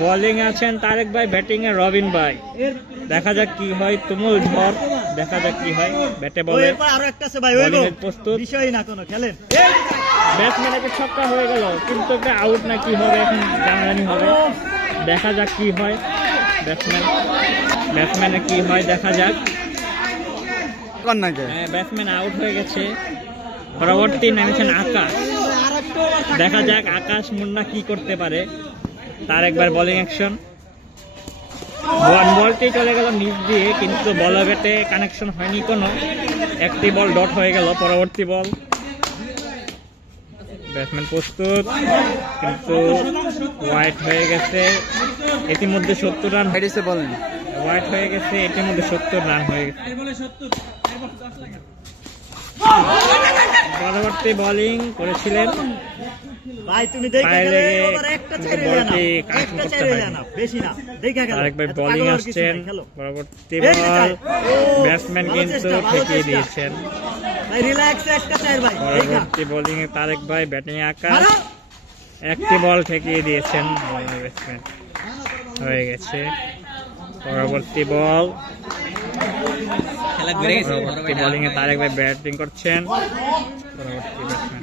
Bowling আছেন তারেক ভাই, batting এ রবিন ভাই। দেখা যাক কি হয়, তুমুল ঝড়, দেখা যাক কি হয়। ব্যাটে বলে বোলিং এর প্রস্তুত, ব্যাটসম্যানের ছক্কা হয়ে গেল, কিন্তু একটা আউট না কি হবে এখন জানাজানি হবে। দেখা যাক কি হয়, ব্যাটসম্যানের কি হয় দেখা যাক। ব্যাটসম্যান আউট হয়ে গেছে। পরবর্তী নামেছেন আকাশ। দেখা যাক আকাশ মুন্না কি করতে পারে। তার একবার বোলিং অ্যাকশন, বলটি চলে গেল নিচ দিয়ে, কিন্তু বল ব্যাটে কানেকশন হয়নি কোনো। একটি বল ডট হয়ে গেল। পরবর্তী বল, ব্যাটসম্যান প্রস্তুত, কিন্তু ওয়াইড হয়ে গেছে। ইতিমধ্যে 70 রান বলেন, ওয়াইড হয়ে গেছে, ইতিমধ্যে 70 রান হয়ে গেছে। পরবর্তী বোলিং করেছিলেন আরেকবার বোলিং আসছেন। পরবর্তী বল, ব্যাটসম্যান কিন্তু ঠেকিয়ে দিয়েছেন। পরবর্তী বোলিং এ তারেক ভাই, ব্যাটিং আকাশ। একটি বল ঠেকিয়ে দিয়েছেন, ব্যাটসম্যান হয়ে গেছে। পরবর্তী বল, পরবর্তী বোলিং এ তারেক ভাই ব্যাটিং করছেন। পরবর্তী ব্যাটসম্যান